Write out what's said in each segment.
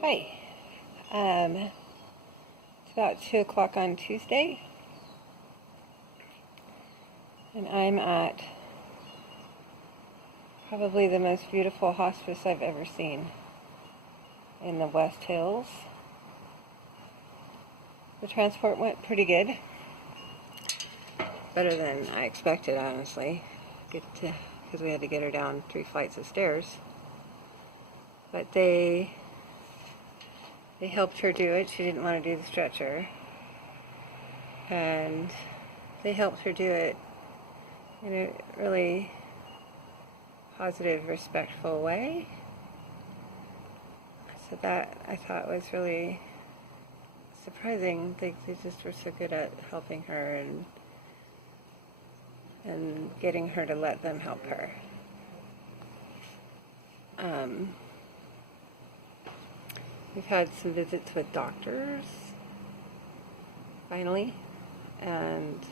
Hi. It's about 2 o'clock on Tuesday, and I'm at probably the most beautiful hospice I've ever seen in the West Hills. The transport went pretty good. Better than I expected, honestly. Because we had to get her down 3 flights of stairs. But they helped her do it. She didn't want to do the stretcher. And they helped her do it in a really positive, respectful way. So that I thought was really surprising. They just were so good at helping her and getting her to let them help her. We've had some visits with doctors, finally, and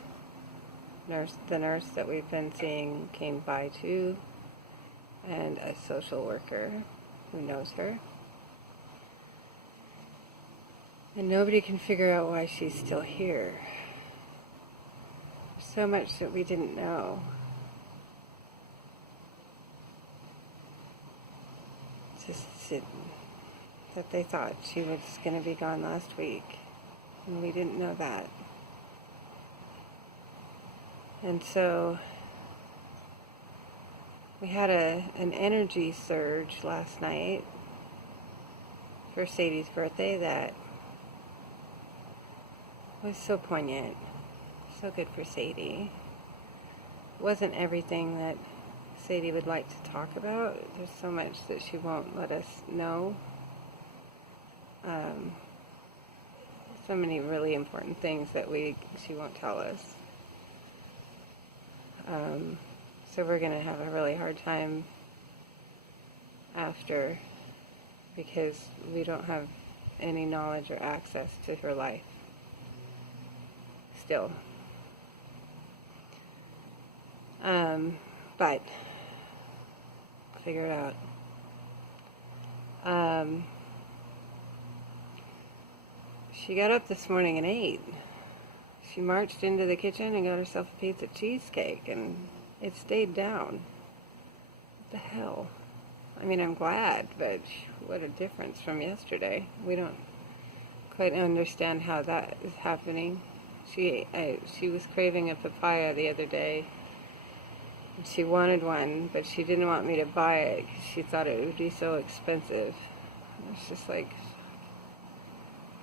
the nurse that we've been seeing came by too, and a social worker who knows her. And nobody can figure out why she's still here. There's so much that we didn't know. That they thought she was going to be gone last week, and we didn't know that. And so we had an energy surge last night for Sadie's birthday that was so poignant, so good for Sadie. It wasn't everything that Sadie would like to talk about. There's so much that she won't let us know. So many really important things that she won't tell us. So we're going to have a really hard time after, because we don't have any knowledge or access to her life still. But figure it out. She got up this morning and ate. She marched into the kitchen and got herself a piece of cheesecake, and it stayed down. What the hell? I mean, I'm glad, but what a difference from yesterday. We don't quite understand how that is happening. She was craving a papaya the other day. She wanted one, but she didn't want me to buy it because she thought it would be so expensive. It's just like,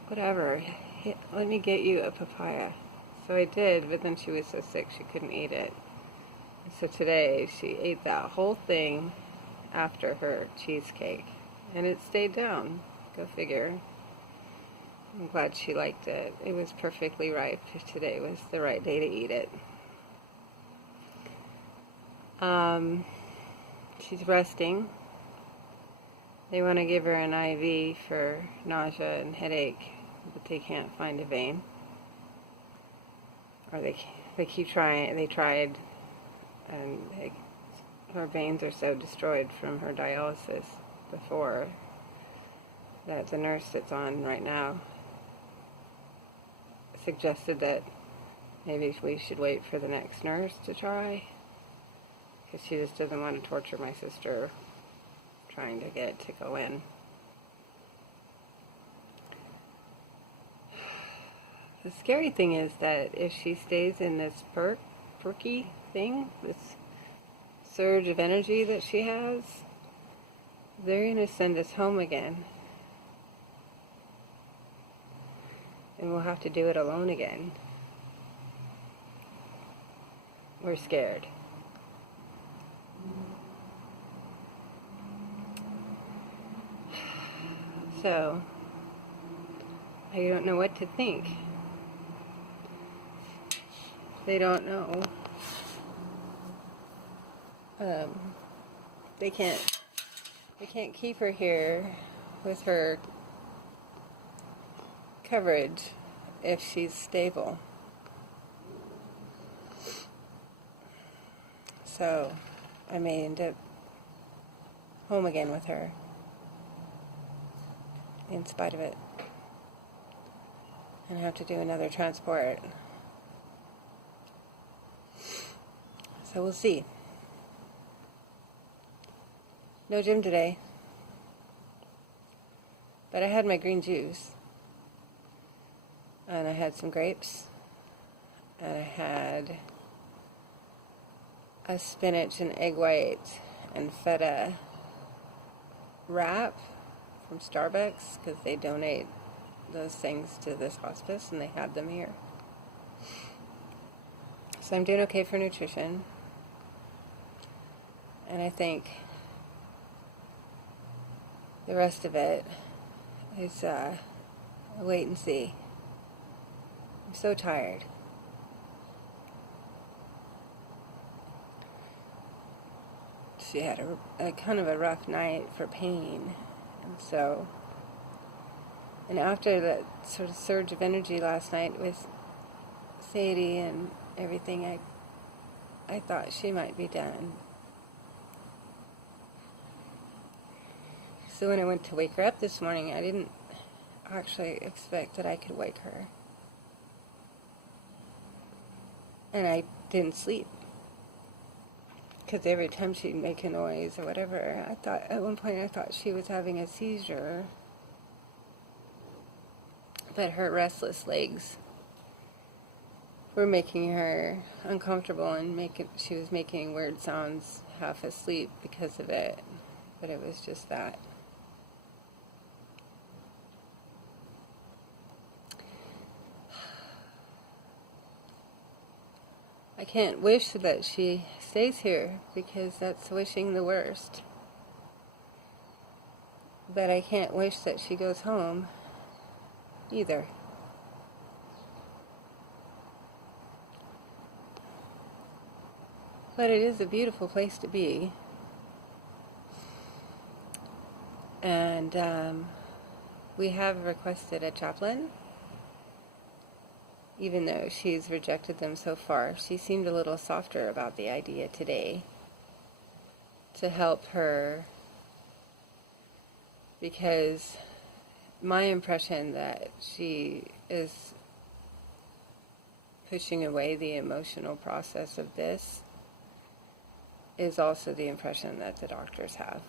whatever, let me get you a papaya. So I did, but then she was so sick she couldn't eat it. So today she ate that whole thing after her cheesecake, and it stayed down. Go figure. I'm glad she liked it. It was perfectly ripe. Today was the right day to eat it. She's resting. They want to give her an IV for nausea and headache, but they can't find a vein. Or they keep trying. They tried, and her veins are so destroyed from her dialysis before that the nurse that's on right now suggested that maybe we should wait for the next nurse to try, because she just doesn't want to torture my sister trying to get it to go in. The scary thing is that if she stays in this perky thing, this surge of energy that she has, they're going to send us home again. And we'll have to do it alone again. We're scared. So, I don't know what to think. They don't know. They can't keep her here with her coverage if she's stable. So I may end up home again with her in spite of it, and have to do another transport. So we'll see. No gym today, but I had my green juice, and I had some grapes, and I had a spinach and egg white and feta wrap from Starbucks, because they donate those things to this hospice, and they had them here. So I'm doing okay for nutrition, and I think the rest of it is a wait and see. I'm so tired. She had a kind of a rough night for pain, and after that sort of surge of energy last night with Sadie and everything, I thought she might be done. So when I went to wake her up this morning, I didn't actually expect that I could wake her. And I didn't sleep, because every time she'd make a noise or whatever, at one point I thought she was having a seizure. But her restless legs were making her uncomfortable, and she was making weird sounds half asleep because of it. But it was just that. I can't wish that she stays here, because that's wishing the worst. But I can't wish that she goes home either. But it is a beautiful place to be. And we have requested a chaplain. Even though she's rejected them so far, she seemed a little softer about the idea today, to help her, because my impression that she is pushing away the emotional process of this is also the impression that the doctors have,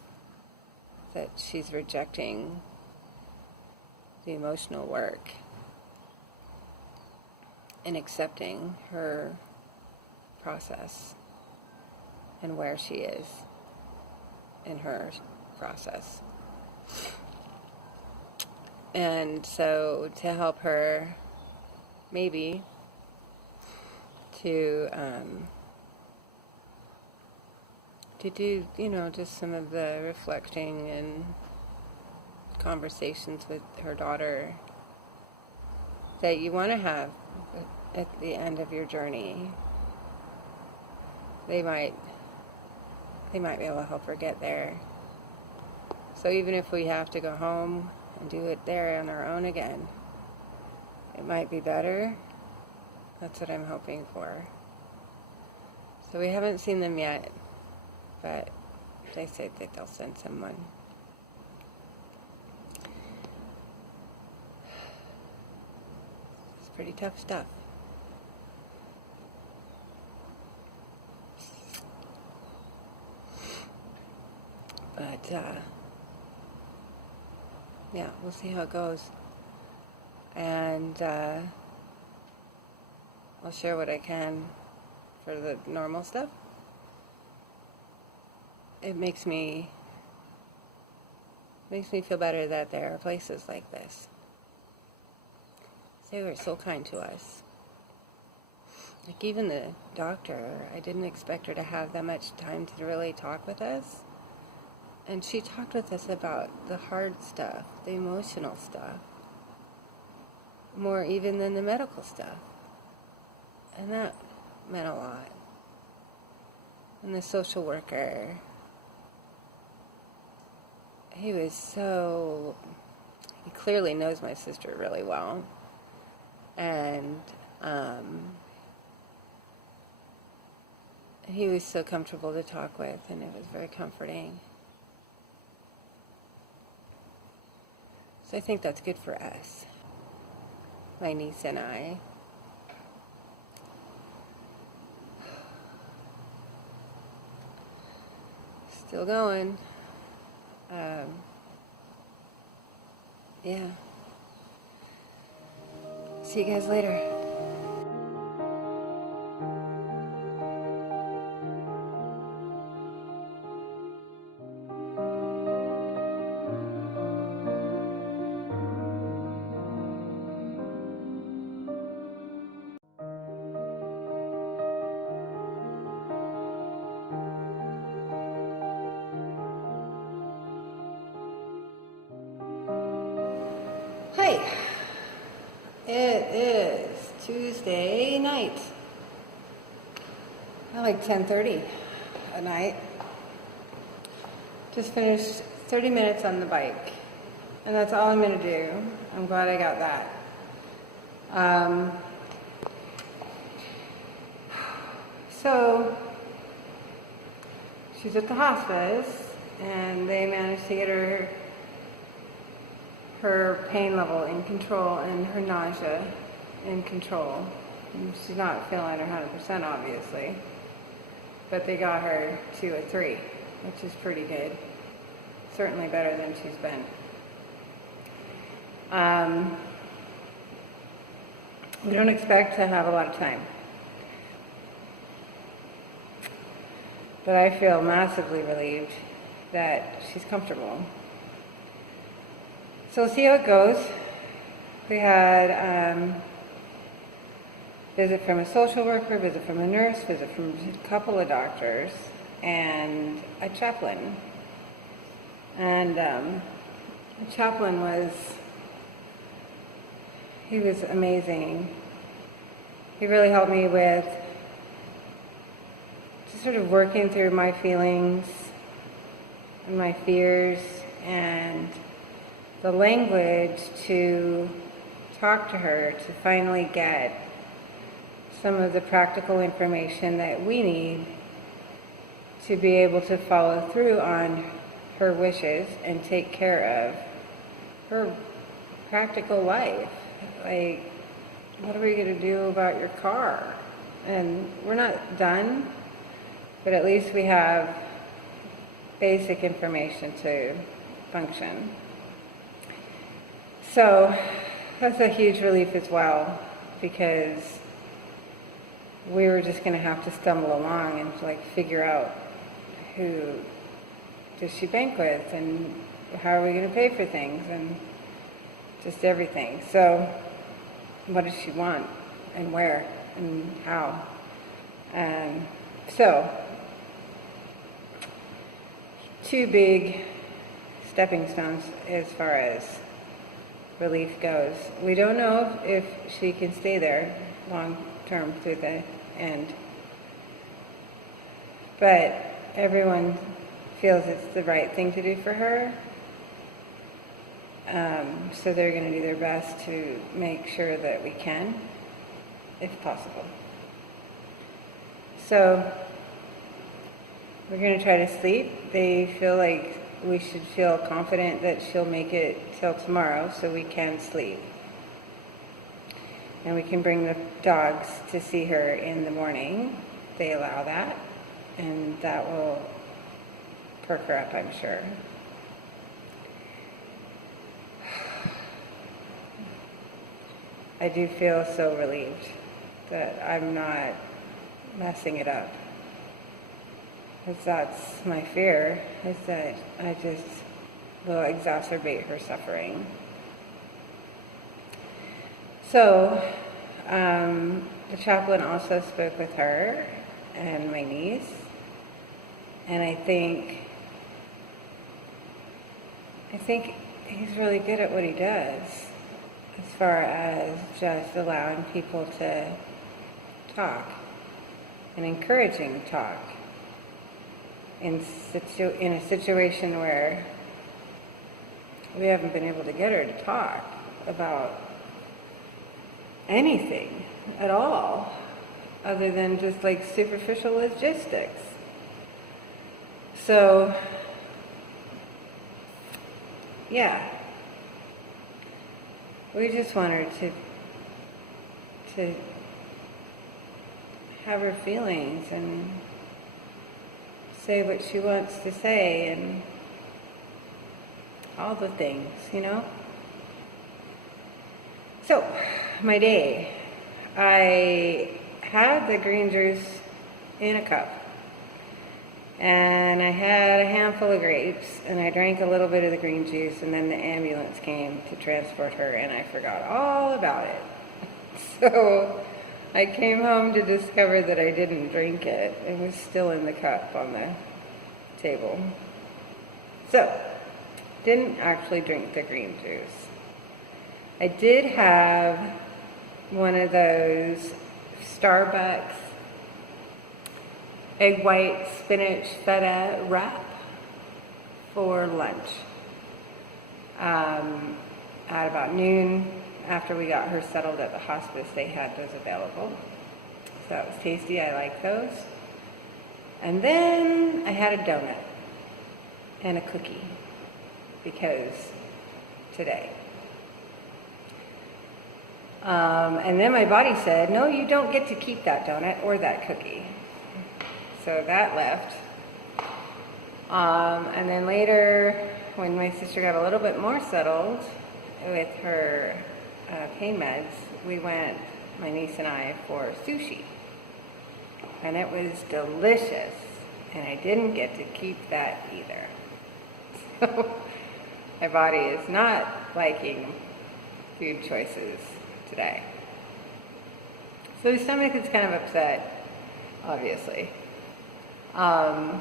that she's rejecting the emotional work and accepting her process and where she is in her process. And so to help her, maybe, to do, just some of the reflecting and conversations with her daughter that you want to have at the end of your journey. They might be able to help her get there. So even if we have to go home and do it there on our own again, it might be better. That's what I'm hoping for. So we haven't seen them yet, but they say that they'll send someone. It's pretty tough stuff. But, yeah, we'll see how it goes. And I'll share what I can for the normal stuff. It makes me feel better that there are places like this. They were so kind to us. Like, even the doctor, I didn't expect her to have that much time to really talk with us. And she talked with us about the hard stuff, the emotional stuff, more even than the medical stuff. And that meant a lot. And the social worker, he clearly knows my sister really well. And he was so comfortable to talk with, and it was very comforting. So I think that's good for us, my niece and I. Still going. Yeah. See you guys later. Hi. It is Tuesday night. Like 10:30 at night. Just finished 30 minutes on the bike. And that's all I'm going to do. I'm glad I got that. So, she's at the hospice, and they managed to get her pain level in control and her nausea in control. And she's not feeling 100%, obviously, but they got her to a 3, which is pretty good. Certainly better than she's been. We don't expect to have a lot of time, but I feel massively relieved that she's comfortable. So we'll see how it goes. We had visit from a social worker, visit from a nurse, visit from a couple of doctors, and a chaplain. And the chaplain he was amazing. He really helped me with just sort of working through my feelings and my fears and the language to talk to her, to finally get some of the practical information that we need to be able to follow through on her wishes and take care of her practical life. Like, what are we going to do about your car? And we're not done, but at least we have basic information to function. So that's a huge relief as well, because we were just going to have to stumble along and figure out who does she bank with and how are we going to pay for things and just everything. So what does she want and where and how? So 2 big stepping stones as far as relief goes. We don't know if she can stay there long term through the end, but everyone feels it's the right thing to do for her. So they're going to do their best to make sure that we can, if possible. So we're going to try to sleep. They feel like we should feel confident that she'll make it till tomorrow so we can sleep. And we can bring the dogs to see her in the morning. They allow that, and that will perk her up, I'm sure. I do feel so relieved that I'm not messing it up. Because that's my fear, is that I just will exacerbate her suffering. So, the chaplain also spoke with her and my niece, and I think he's really good at what he does, as far as just allowing people to talk and encouraging talk in a situation where we haven't been able to get her to talk about anything at all other than just superficial logistics. So yeah, we just want her to have her feelings and say what she wants to say and all the things, you know? So, my day. I had the green juice in a cup. And I had a handful of grapes, and I drank a little bit of the green juice, and then the ambulance came to transport her, and I forgot all about it. So I came home to discover that I didn't drink it. It was still in the cup on the table. So, didn't actually drink the green juice. I did have one of those Starbucks egg white spinach feta wrap for lunch. At about noon, after we got her settled at the hospice, they had those available. So that was tasty. I like those. And then I had a donut and a cookie because today. And then my body said, no, you don't get to keep that donut or that cookie. So that left. And then later, when my sister got a little bit more settled with her pain meds, we went, my niece and I, for sushi. And it was delicious. And I didn't get to keep that either. So my body is not liking food choices today. So the stomach is kind of upset, obviously. So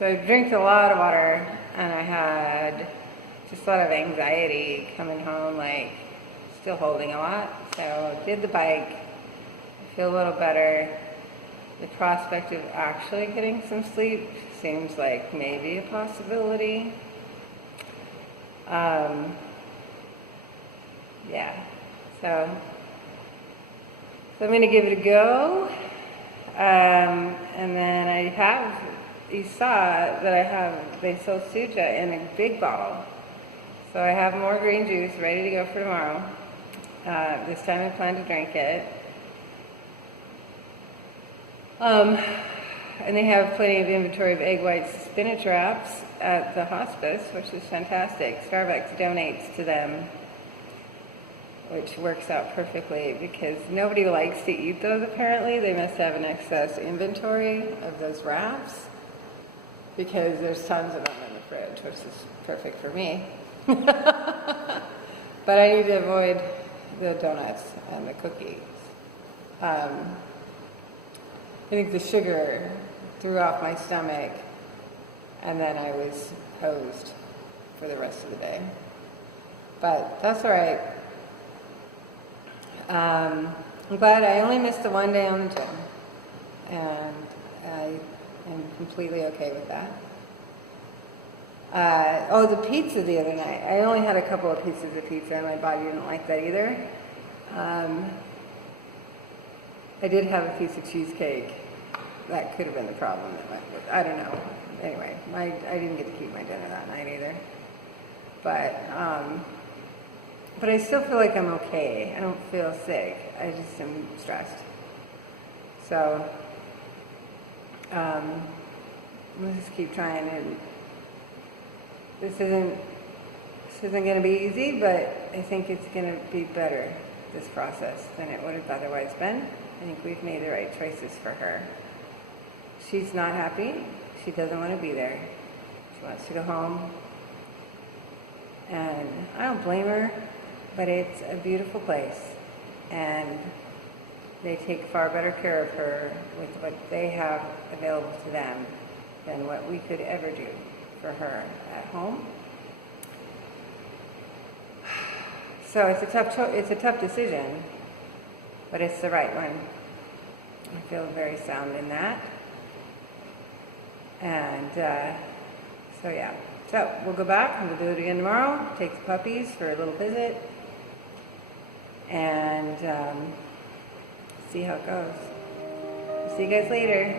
I drank a lot of water, and I had just a lot of anxiety coming home, like still holding a lot. So did the bike. I feel a little better. The prospect of actually getting some sleep seems like maybe a possibility. Yeah, so I'm going to give it a go. And then I have, you saw that they sell Suja in a big bottle. So I have more green juice ready to go for tomorrow. This time I plan to drink it. And they have plenty of inventory of egg white spinach wraps at the hospice, which is fantastic. Starbucks donates to them, which works out perfectly because nobody likes to eat those apparently. They must have an excess inventory of those wraps because there's tons of them in the fridge, which is perfect for me. But I need to avoid the donuts and the cookies. I think the sugar threw off my stomach, and then I was hosed for the rest of the day. But that's all right. I'm glad I only missed the one day on the gym, and I am completely okay with that. The pizza the other night. I only had a couple of pieces of pizza, and my body didn't like that either. I did have a piece of cheesecake. That could have been the problem. I don't know. Anyway, I didn't get to keep my dinner that night either. But I still feel like I'm okay. I don't feel sick. I just am stressed. So, we'll just keep trying. And this isn't going to be easy, but I think it's going to be better, this process, than it would have otherwise been. I think we've made the right choices for her. She's not happy. She doesn't want to be there. She wants to go home. And I don't blame her, but it's a beautiful place. And they take far better care of her with what they have available to them than what we could ever do for her at home. So it's a tough decision, but it's the right one. I feel very sound in that. And so yeah. So we'll go back and we'll do it again tomorrow. Take the puppies for a little visit. And see how it goes. See you guys later.